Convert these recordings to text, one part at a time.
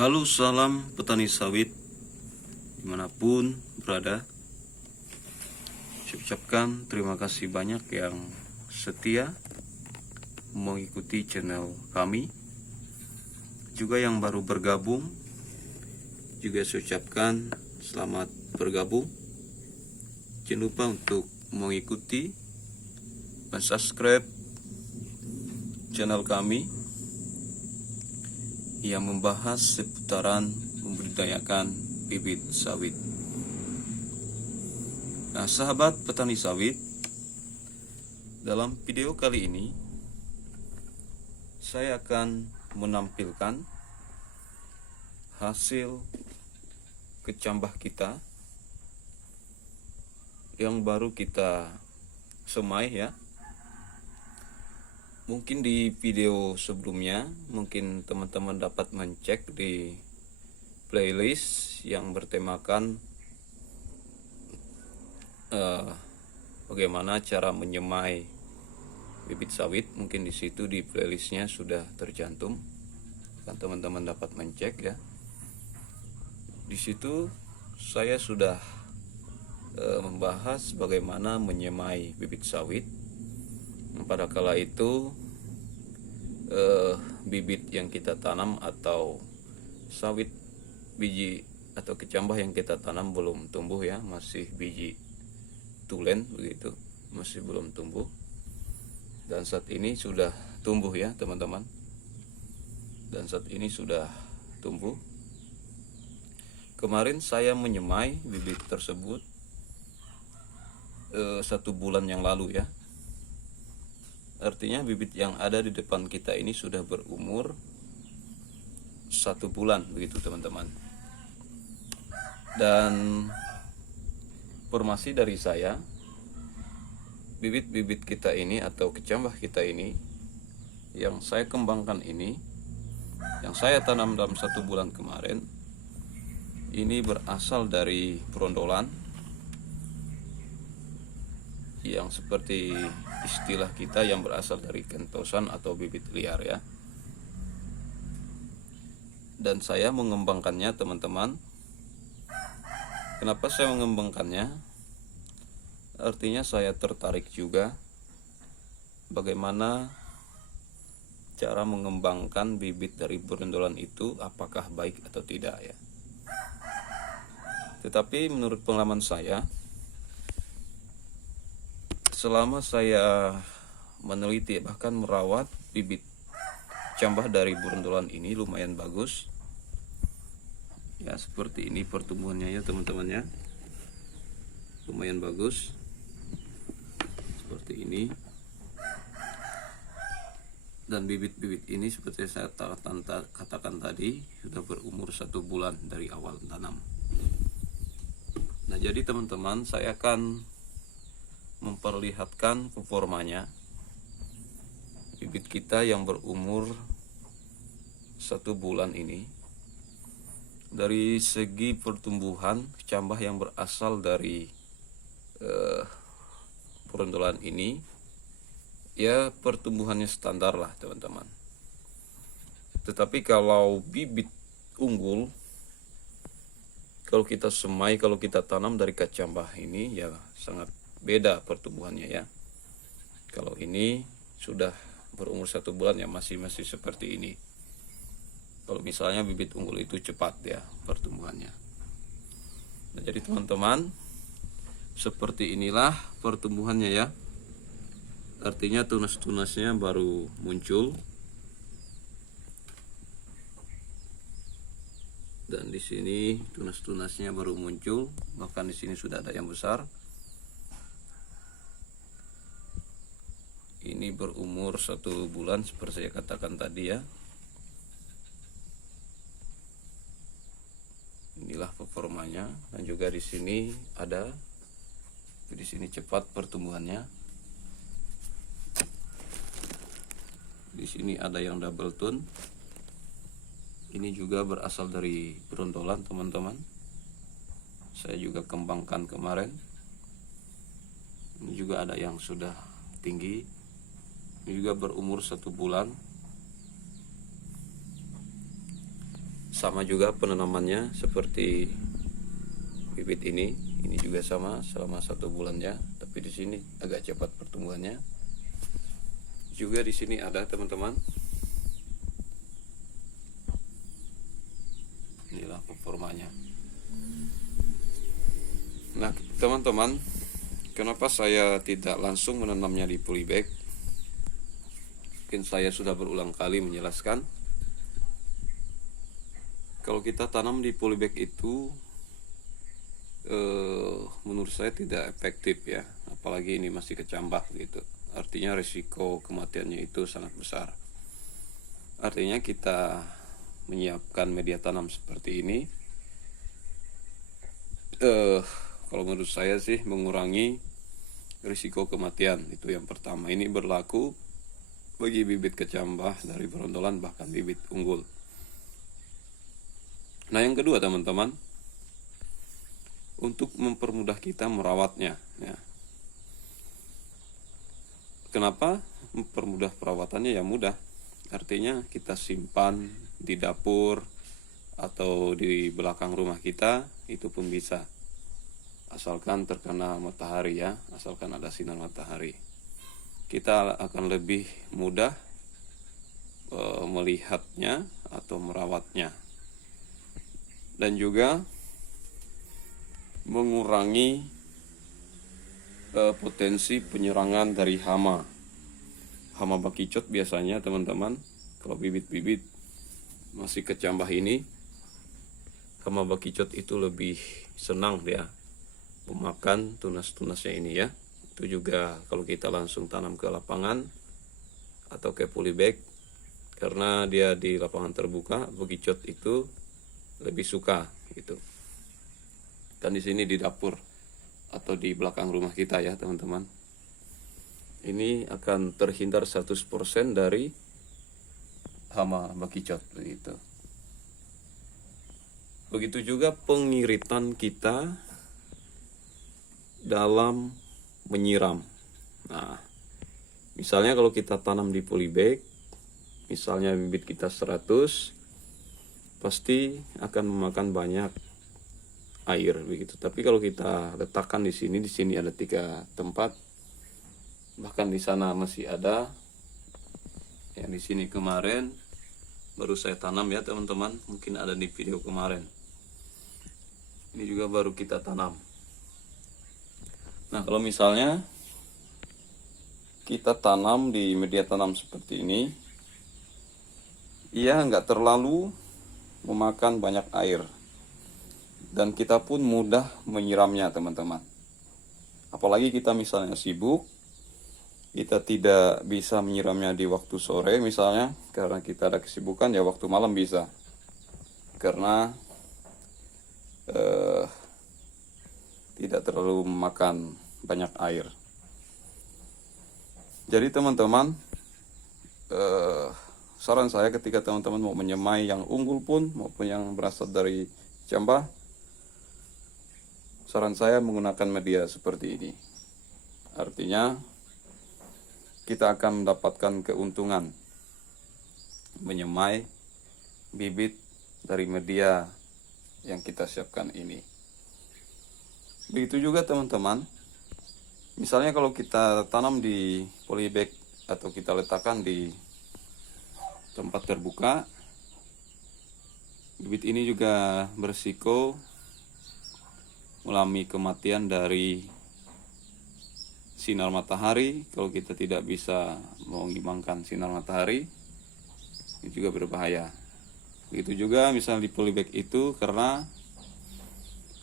Halo, salam petani sawit dimanapun berada. Saya ucapkan terima kasih banyak yang setia mengikuti channel kami. Juga yang baru bergabung, juga saya ucapkan selamat bergabung. Jangan lupa untuk mengikuti dan subscribe channel kami yang membahas seputaran membudidayakan bibit sawit. Nah, sahabat petani sawit, dalam video kali ini saya akan menampilkan hasil kecambah kita yang baru kita semai ya. Mungkin di video sebelumnya, mungkin teman-teman dapat mencek di playlist yang bertemakan bagaimana cara menyemai bibit sawit. Mungkin di situ di playlistnya sudah tercantum, kan teman-teman dapat mencek ya. Di situ saya sudah membahas bagaimana menyemai bibit sawit. Pada kala itu bibit yang kita tanam atau sawit biji atau kecambah yang kita tanam belum tumbuh ya, masih biji tulen begitu, masih belum tumbuh. Dan saat ini sudah tumbuh ya teman-teman, dan saat ini sudah tumbuh. Kemarin saya menyemai bibit tersebut 1 bulan yang lalu ya. Artinya bibit yang ada di depan kita ini sudah berumur 1 bulan begitu teman-teman. Dan informasi dari saya, bibit-bibit kita ini atau kecambah kita ini yang saya kembangkan ini, yang saya tanam dalam 1 bulan kemarin, ini berasal dari berondolan yang seperti istilah kita yang berasal dari kentosan atau bibit liar ya. Dan saya mengembangkannya teman-teman. Kenapa saya mengembangkannya? Artinya saya tertarik juga bagaimana cara mengembangkan bibit dari berondolan itu, apakah baik atau tidak ya. Tetapi menurut pengalaman saya, selama saya meneliti bahkan merawat bibit kecambah dari berondolan ini lumayan bagus ya, seperti ini pertumbuhannya ya teman-teman ya, lumayan bagus seperti ini. Dan bibit-bibit ini seperti saya katakan tadi sudah berumur 1 bulan dari awal tanam. Nah, jadi teman-teman, saya akan memperlihatkan performanya bibit kita yang berumur 1 bulan ini. Dari segi pertumbuhan kecambah yang berasal dari berondolan ini ya, pertumbuhannya standar lah teman-teman. Tetapi kalau bibit unggul, kalau kita semai, kalau kita tanam dari kecambah ini ya sangat beda pertumbuhannya ya. Kalau ini sudah berumur 1 bulan ya masih seperti ini. Kalau misalnya bibit unggul itu cepat ya pertumbuhannya. Nah, jadi teman-teman, seperti inilah pertumbuhannya ya. Artinya tunas-tunasnya baru muncul. Dan di sini tunas-tunasnya baru muncul, bahkan di sini sudah ada yang besar. Ini berumur 1 bulan seperti saya katakan tadi ya. Inilah performanya. Dan juga di sini ada, di sini cepat pertumbuhannya. Di sini ada yang double tone. Ini juga berasal dari berondolan teman-teman. Saya juga kembangkan kemarin. Ini juga ada yang sudah tinggi. Ini juga berumur 1 bulan. sama juga penanamannya seperti bibit ini juga sama selama 1 bulannya, tapi di sini agak cepat pertumbuhannya. Juga di sini ada teman-teman, inilah performanya. Nah teman-teman, kenapa saya tidak langsung menanamnya di polybag? Mungkin saya sudah berulang kali menjelaskan, kalau kita tanam di polybag itu menurut saya tidak efektif ya, apalagi ini masih kecambah gitu. Artinya risiko kematiannya itu sangat besar. Artinya kita menyiapkan media tanam seperti ini, kalau menurut saya sih mengurangi risiko kematian. Itu yang pertama. Ini berlaku bagi bibit kecambah dari berondolan bahkan bibit unggul. Nah yang kedua teman-teman, untuk mempermudah kita merawatnya ya. Kenapa mempermudah perawatannya? Ya mudah, artinya kita simpan di dapur atau di belakang rumah kita, itu pun bisa, asalkan terkena matahari ya, asalkan ada sinar matahari. Kita akan lebih mudah melihatnya atau merawatnya, dan juga mengurangi potensi penyerangan dari hama bakicot. Biasanya teman-teman, kalau bibit-bibit masih kecambah ini, hama bakicot itu lebih senang dia memakan tunas-tunasnya ini ya. Itu juga kalau kita langsung tanam ke lapangan atau ke polybag, karena dia di lapangan terbuka, bakicot itu lebih suka gitu. Dan di sini di dapur atau di belakang rumah kita ya teman-teman, ini akan terhindar 100% dari hama bakicot begitu. Begitu juga pengiritan kita dalam menyiram. Nah, misalnya kalau kita tanam di polybag, misalnya bibit kita 100, pasti akan memakan banyak air begitu. Tapi kalau kita letakkan di sini ada 3 tempat, bahkan di sana masih ada. Yang di sini kemarin baru saya tanam ya teman-teman, mungkin ada di video kemarin. Ini juga baru kita tanam. Nah kalau misalnya kita tanam di media tanam seperti ini, ia nggak terlalu memakan banyak air, dan kita pun mudah menyiramnya teman-teman. Apalagi kita misalnya sibuk, kita tidak bisa menyiramnya di waktu sore misalnya, karena kita ada kesibukan, ya waktu malam bisa, karena tidak terlalu memakan banyak air. Jadi teman-teman, saran saya ketika teman-teman mau menyemai yang unggul pun maupun yang berasal dari cambah, saran saya menggunakan media seperti ini. Artinya kita akan mendapatkan keuntungan menyemai bibit dari media yang kita siapkan ini. Begitu juga teman-teman, misalnya kalau kita tanam di polybag atau kita letakkan di tempat terbuka, bibit ini juga berisiko mengalami kematian dari sinar matahari. Kalau kita tidak bisa mengimbangkan sinar matahari, ini juga berbahaya. Begitu juga misalnya di polybag itu, karena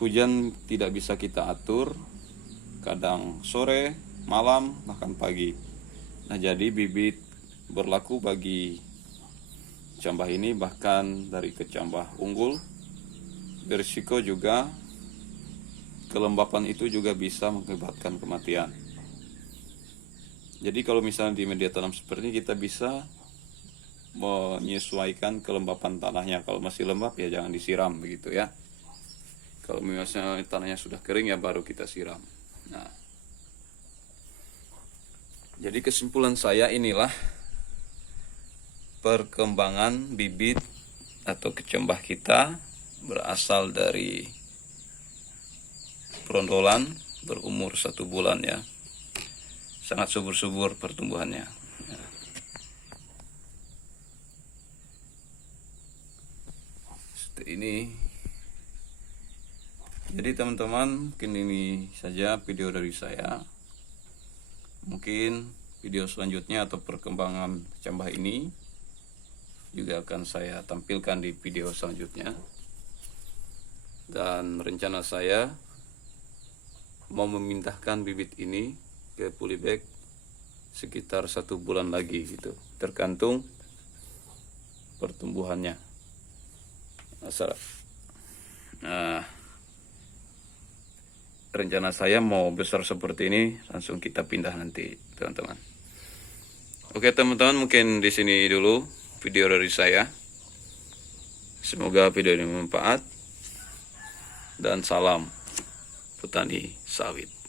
hujan tidak bisa kita atur, kadang sore, malam, bahkan pagi. Nah jadi bibit berlaku bagi kecambah ini, bahkan dari kecambah unggul, berisiko juga kelembapan itu juga bisa mengakibatkan kematian. Jadi kalau misalnya di media tanam seperti ini, kita bisa menyesuaikan kelembapan tanahnya. Kalau masih lembab ya jangan disiram begitu ya. Kalau misalnya tanahnya sudah kering ya baru kita siram. Nah, jadi kesimpulan saya inilah perkembangan bibit atau kecambah kita berasal dari perondolan berumur 1 bulan ya. Sangat subur-subur pertumbuhannya. Seperti ini. Jadi teman-teman, mungkin ini saja video dari saya. Mungkin video selanjutnya atau perkembangan kecambah ini juga akan saya tampilkan di video selanjutnya. Dan rencana saya mau memindahkan bibit ini ke polybag sekitar 1 bulan lagi gitu, tergantung pertumbuhannya. Nah, rencana saya mau besar seperti ini, langsung kita pindah nanti teman-teman. Oke teman-teman, mungkin di sini dulu video dari saya. Semoga video ini bermanfaat. Dan salam petani sawit.